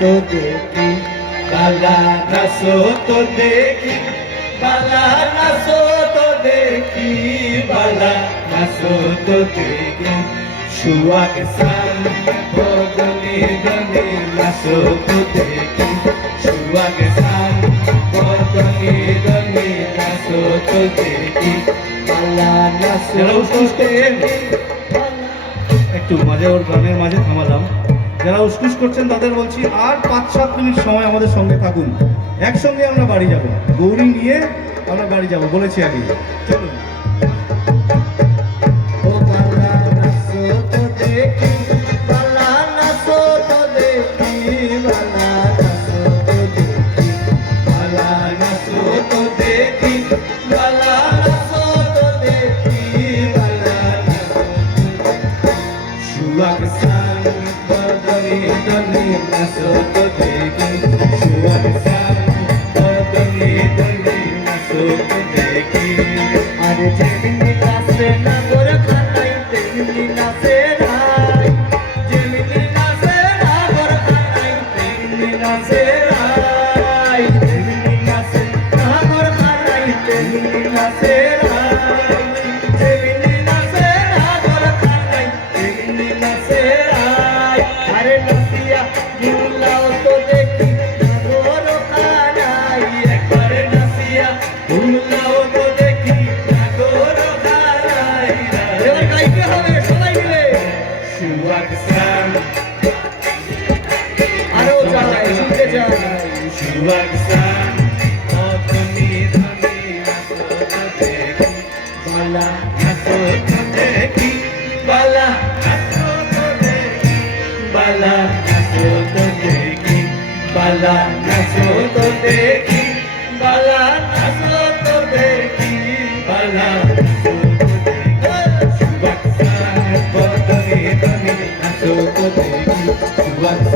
তো দেখি, বালা নাচো তো দেখি, বালা নাচো তো দেখি, বালা নাচো তো দেখি। সুয়াগ সান বদনি দনি নাচো তো দেখি। সুয়াগ সান বদনি দনি নাচো তো দেখি। বালা নাচো উসকুস করছেন একটু মাঝে ওর গানের মাঝে থামালাম। যারা উসকুস করছেন তাদের বলছি, আর পাঁচ সাত মিনিট সময় আমাদের সঙ্গে থাকুন। একসঙ্গে আমরা বাড়ি যাব। গৌরী নিয়ে আমরা বাড়ি যাব, বলেছি আগে চলুন। দেখি। আর যেমনি নাচে না গোর খানাই তেমনি নাচে তো দেখি। বালা নাচো তো দেখি বালা নাচো তো দেখি বালা নাচো তো দেখি।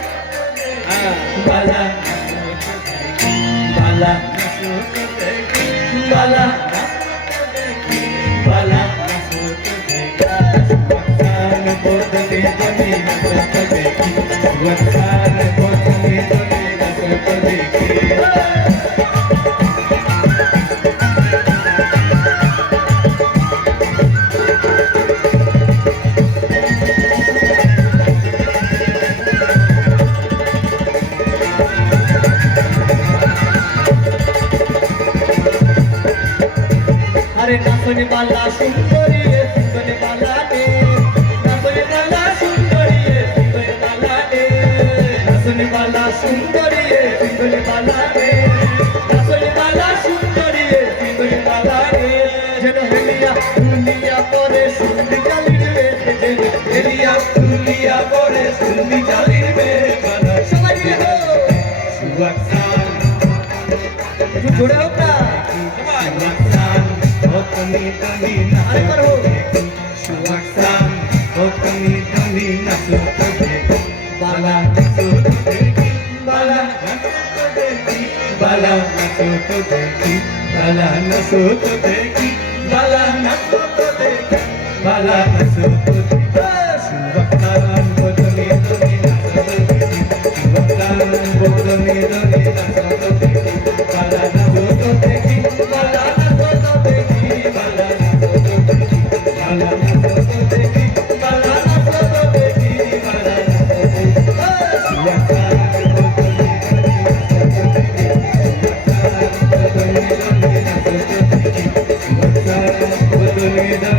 সান বদনি দনি নাচো তো দেখি বালা নাচো বালা সুন্দরী সুন্দরে বালা রে নাচনে বালা সুন্দরী সুন্দরী যেন হেলিয়া দুনিয়া করে সুন্দর চালির রে যেন হেলিয়া দুনিয়া করে সুন্দি না তুমি তুমি নাচো তবে সুয়াক সান ও তুমি তুমি নাচো তবে বালা নাচো তবে বালা নাচো তবে বালা নাচো তবে বালা নাচো তবে বালা নাচো তবে বালা নাচো তবে সুয়াক সান ও তুমি তুমি নাচো তবে সুয়াক সান ও তুমি তুমি Avenida